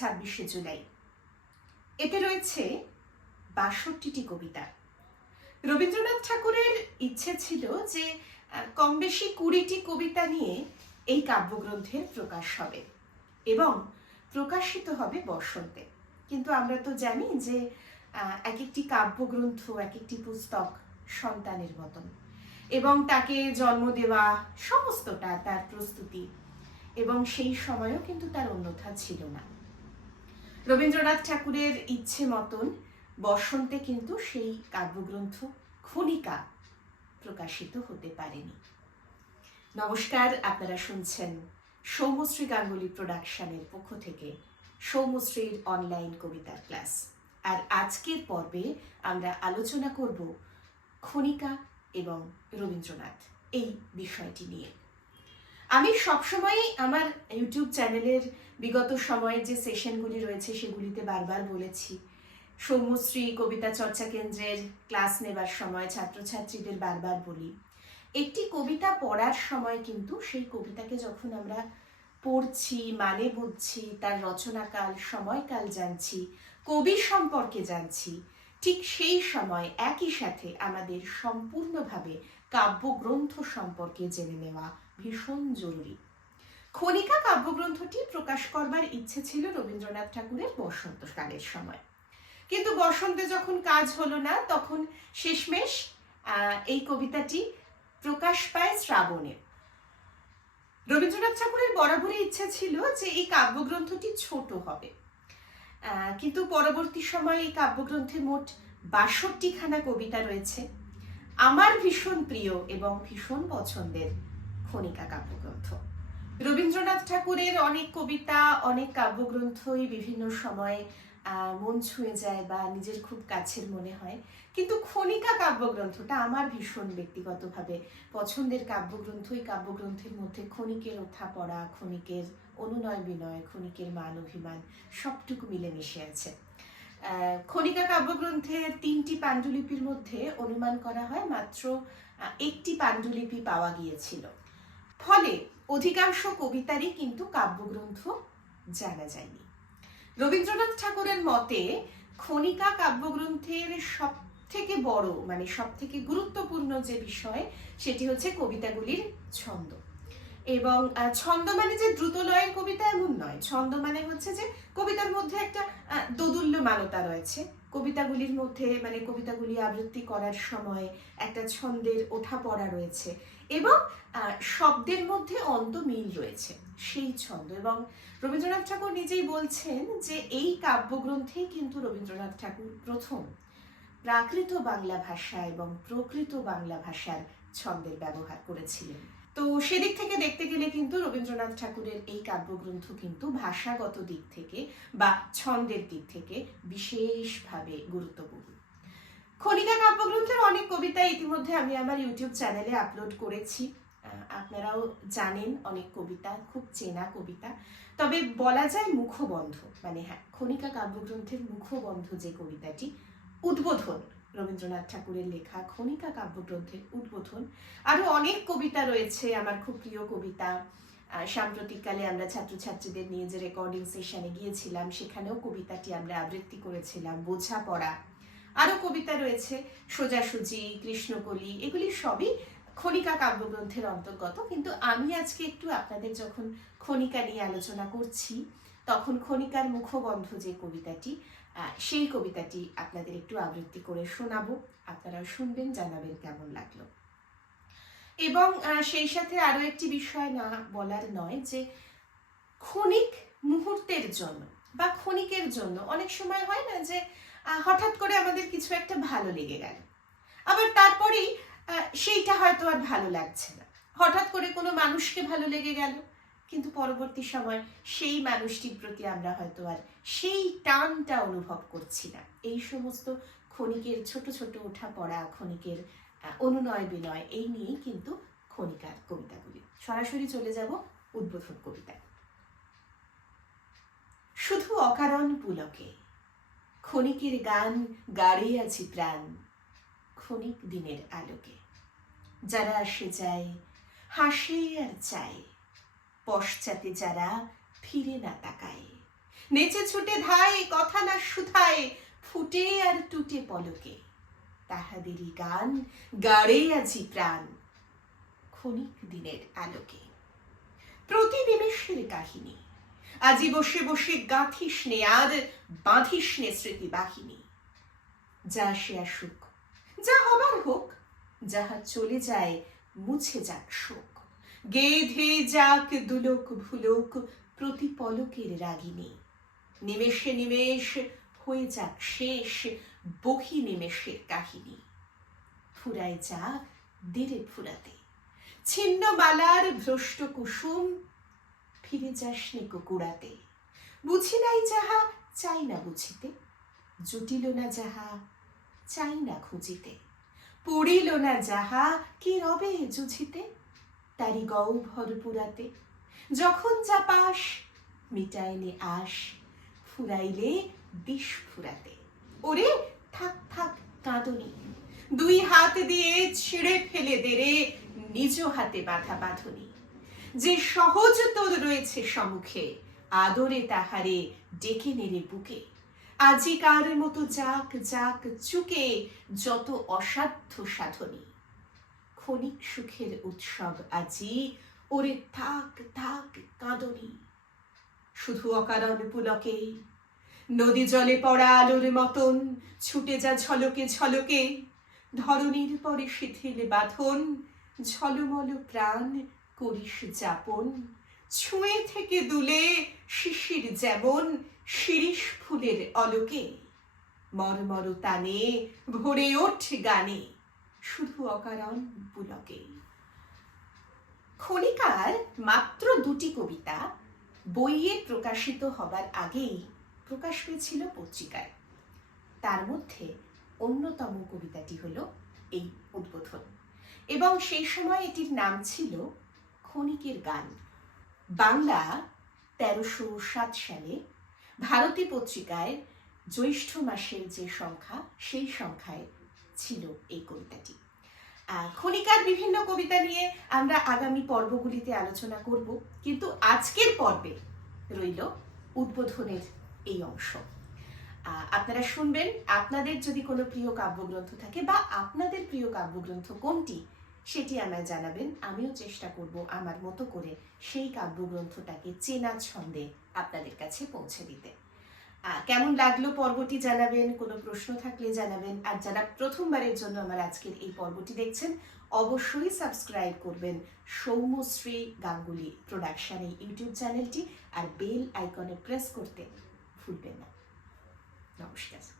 ছাব্বিশে জুলাই। এতে রয়েছে বাষট্টিটি কবিতা। রবীন্দ্রনাথ ঠাকুরের ইচ্ছে ছিল যে কম বেশি কুড়িটি কবিতা নিয়ে এই কাব্যগ্রন্থের প্রকাশ হবে এবং প্রকাশিত হবে বসন্তে। কিন্তু আমরা তো জানি যে এক একটি কাব্যগ্রন্থ এক একটি পুস্তক সন্তানের মতন এবং তাকে জন্ম দেওয়া সমস্তটা তার প্রস্তুতি এবং সেই সময়ও কিন্তু তার অন্যথা ছিল না। রবীন্দ্রনাথ ঠাকুরের ইচ্ছে মতন বসন্তে কিন্তু সেই কাব্যগ্রন্থ খনিকা প্রকাশিত হতে পারেনি। নমস্কার, আপনারা শুনছেন সৌমশ্রী গাঙ্গুলি প্রোডাকশনের পক্ষ থেকে সৌমশ্রীর অনলাইন কবিতার ক্লাস। আর আজকের পর্বে আমরা আলোচনা করব খনিকা এবং রবীন্দ্রনাথ এই বিষয়টি নিয়ে। আমি সবসময়ই আমার ইউটিউব চ্যানেলের বিগত সময়ের যে সেশনগুলি রয়েছে সেগুলিতে বারবার বলেছি। সৌমশ্রী কবিতা চর্চা কেন্দ্রের ক্লাস নেবার সময় ছাত্রছাত্রীদের বারবার বলি। একটি কবিতা পড়ার সময় কিন্তু সেই কবিতাকে যখন আমরা পড়ছি মানে বুঝছি, তার রচনাকাল, সময়কাল জানছি, কবি সম্পর্কে জানছি, ঠিক সেই সময় একই সাথে আমাদের সম্পূর্ণভাবে কাব্যগ্রন্থ সম্পর্কে জেনে নেওয়া ভীষণ জরুরি। খনিকা কাব্যগ্রন্থটি প্রকাশ করবার ইচ্ছে ছিল রবীন্দ্রনাথ ঠাকুরের বসন্তকালের সময়। কিন্তু বসন্তে যখন কাজ হলো না, তখন শেষমেশ এই কবিতাটি প্রকাশ পায় শ্রাবণে। রবীন্দ্রনাথ ঠাকুরের বরাবরই ইচ্ছা ছিল যে এই কাব্যগ্রন্থটি ছোট হবে। কিন্তু পরবর্তী সময়ে এই কাব্যগ্রন্থে মোট বাষট্টিখানা কবিতা রয়েছে। আমার ভীষণ প্রিয় এবং ভীষণ পছন্দের খনিকা কাব্যগ্রন্থ। রবীন্দ্রনাথ ঠাকুরের অনেক কবিতা, অনেক কাব্যগ্রন্থই বিভিন্ন সময়ে মন ছুঁয়ে যায় বা নিজের খুব কাছের মনে হয়। কিন্তু খনিকা কাব্যগ্রন্থটা আমার ভীষণ ব্যক্তিগতভাবে পছন্দের কাব্যগ্রন্থ এই কাব্যগ্রন্থের মধ্যে ক্ষণিকের ওঠা পড়া, ক্ষণিকের অনুনয় বিনয়, ক্ষণিকের মান অভিমান সবটুকু মিলেমিশে আছে। খনিকা কাব্যগ্রন্থের তিনটি পাণ্ডুলিপির মধ্যে অনুমান করা হয়, মাত্র একটি পাণ্ডুলিপি পাওয়া গিয়েছিল। ফলে অধিকাংশ কবিতারই কিন্তু কাব্যগ্রন্থ জানা যায়নি। রবীন্দ্রনাথ ঠাকুরের মতে খনিকা কাব্যগ্রন্থের সব থেকে বড় মানে সব থেকে গুরুত্বপূর্ণ যে বিষয়, সেটি হচ্ছে কবিতাগুলির ছন্দ। এবং ছন্দ মানে যে দ্রুত লয়ের কবিতা এমন নয়। ছন্দ মানে হচ্ছে যে কবিতার মধ্যে একটা দোদুল্যমানতা রয়েছে। কবিতাগুলির মধ্যে মানে কবিতাগুলি আবৃত্তি করার সময় একটা ছন্দের ওঠা পড়া রয়েছে এবং শব্দের মধ্যে অন্ত মিল রয়েছে সেই ছন্দ এবং রবীন্দ্রনাথ ঠাকুর নিজেই বলছেন যে এই কাব্যগ্রন্থেই কিন্তু রবীন্দ্রনাথ ঠাকুর প্রথম। প্রাকৃত বাংলা ভাষা এবং প্রকৃত বাংলা ভাষার ছন্দের ব্যবহার করেছিলেন। তো সেদিক থেকে দেখতে গেলে কিন্তু রবীন্দ্রনাথ ঠাকুরের এই কাব্যগ্রন্থ কিন্তু ভাষাগত দিক থেকে বা ছন্দের দিক থেকে বিশেষভাবে গুরুত্বপূর্ণ। খনিকা কাব্যগ্রন্থের অনেক কবিতা ইতিমধ্যে আমি আমার ইউটিউব চ্যানেলে আপলোড করেছি। আপনারাও জানেন অনেক কবিতা, খুব চেনা কবিতা। তবে বলা যায় মুখবন্ধ মানে হ্যাঁ খনিকা কাব্যগ্রন্থের মুখবন্ধ যে কবিতাটি, উদ্বোধন। রবীন্দ্রনাথ ঠাকুরের লেখা খনিকা কাব্যগ্রন্থের উদ্বোধন। আরও অনেক কবিতা রয়েছে আমার খুব প্রিয় কবিতা। সাম্প্রতিককালে আমরা ছাত্রছাত্রীদের নিয়ে যে রেকর্ডিং সেশনে গিয়েছিলাম, সেখানেও কবিতাটি আমরা আবৃত্তি করেছিলাম বোঝাপড়া আরও কবিতা রয়েছে, সোজাসুজি, কৃষ্ণকলি, এগুলি সবই খনিকা কাব্যগ্রন্থের অন্তর্গত। কিন্তু আমি আজকে একটু আপনাদের যখন খনিকা নিয়ে আলোচনা করছি, তখন খনিকার মুখবন্ধ যে কবিতাটি সেই কবিতাটি আপনাদের একটু আবৃত্তি করে শোনাবো। আপনারা শুনবেন, জানাবেন কেমন লাগল। এবং সেই সাথে আরও একটি বিষয় না বলার নয় যে ক্ষণিক মুহূর্তের জন্য বা ক্ষণিকের জন্য অনেক সময় হয় না যে হঠাৎ করে আমাদের কিছু একটা ভালো লেগে গেল। আবার তারপরেই সেইটা হয়তো আর ভালো লাগছে না। হঠাৎ করে কোনো মানুষকে ভালো লেগে গেল কিন্তু পরবর্তী সময় সেই মানুষটির প্রতি আমরা হয়তো আর সেই টানটা অনুভব করছি না। এই সমস্ত ক্ষণিকের ছোট ছোট ওঠা পড়া, ক্ষণিকের অনুনয় বিনয়, এই নিয়েই কিন্তু ক্ষণিকার কবিতাগুলি। সরাসরি চলে যাব উদ্বোধন কবিতায়। শুধু অকারণ পুলকে, ক্ষণিকের গান গাড়ে আছি প্রাণ, ক্ষণিক দিনের আলোকে। যারা আসে যায়, হাসে আর চায় পশ্চাতে যারা ফিরে না তাকায়। নেচে ছুটে ধায়, কথা না সুধায় ফুটে আর টুটে পলকে। তাহাদেরই গান গাড়ে আজি প্রাণ ক্ষণিক দিনের আলোকে। প্রতি নিমেষের কাহিনী। আজি বসে বসে গাঁথিস নে আর বাঁধিস নে স্মৃতি বাহিনী। যা সে আসুক, যা হবার হোক, যাহা চলে যায় মুছে যাক শোক। গেধে যাক দুলোক ভুলোক প্রতি পলকের রাগিনী নিমেষে নিমেষ হয়ে যাক শেষ, বহি নিমেষের কাহিনী। ফুরায় যা দেরে ফুরাতে। ছিন্ন মালার ভ্রষ্ট কুসুম, ফিরে যাস নে কুকুড়াতে। বুঝি নাই যাহা, চাই না বুঝিতে। জুটিল না যাহা, চাই না খুঁজিতে। পড়িল না যাহা, কি রবে জুঝিতে তারি গৌভর পুরাতে যখন যা পাস, মিটাইলে আস, ফুরাইলে বিষ ফুরাতে। ওরে, থাক থাক, কাঁদনি। দুই হাত দিয়ে ছিঁড়ে ফেলে দেরে নিজ হাতে বাঁধা বাঁধনি। যে সহজ তোর রয়েছে সম্মুখে, আদরে তাহারে ডেকে নেড়ে বুকে। আজিকার মতো যাক যাক, চুকে, যত অসাধ্য সাধনী। ক্ষণিক সুখের উৎসব আজি। ওরে থাক থাক কাঁদনি। শুধু অকারণ পুলকে। নদী জলে পড়া আলোর মতন ছুটে যা ঝলকে ঝলকে। ধরণীর পরে শিথিল বাঁধন, ঝলমল প্রাণ করিস যাপন। ছুঁয়ে থেকে দুলে শিশির যেমন শিরিষ ফুলের অলোকে। মরমর তানে ভরে ওঠ গানে। শুধু অকারণ পুলকে। খনিকার মাত্র দুটি কবিতা বইয়ে প্রকাশিত হবার আগেই প্রকাশ পেয়েছিল পত্রিকায়। তার মধ্যে অন্যতম কবিতাটি হল এই উদ্বোধন। এবং সেই সময় এটির নাম ছিল ক্ষণিকের গান। বাংলা তেরোশো সাত সালে ভারতী পত্রিকায় জ্যৈষ্ঠ মাসের যে সংখ্যা, সেই সংখ্যায় ছিল এই কবিতাটি। খনিকার বিভিন্ন কবিতা নিয়ে আমরা আগামী পর্বগুলিতে আলোচনা করব, কিন্তু আজকের পর্বে রইল উদ্বোধনের এই অংশ। আপনারা শুনবেন আপনাদের যদি কোনো প্রিয় কাব্যগ্রন্থ থাকে বা আপনাদের প্রিয় কাব্যগ্রন্থ কোনটি, সেটি আমায় জানাবেন। আমিও চেষ্টা করব আমার মতো করে সেই কাব্যগ্রন্থটাকে চেনা ছন্দে আপনাদের কাছে পৌঁছে দিতে। কেমন লাগল পর্বটি জানাবেন? কোনো প্রশ্ন থাকলে জানাবেন। আর যারা প্রথমবারের জন্য আমার আজকের এই পর্বটি দেখছেন, অবশ্যই সাবস্ক্রাইব করবেন সৌম্যশ্রী গাঙ্গুলি প্রোডাকশান এই ইউটিউব চ্যানেলটি আর বেল আইকনে প্রেস করতে ভুলবেন না। নমস্কার।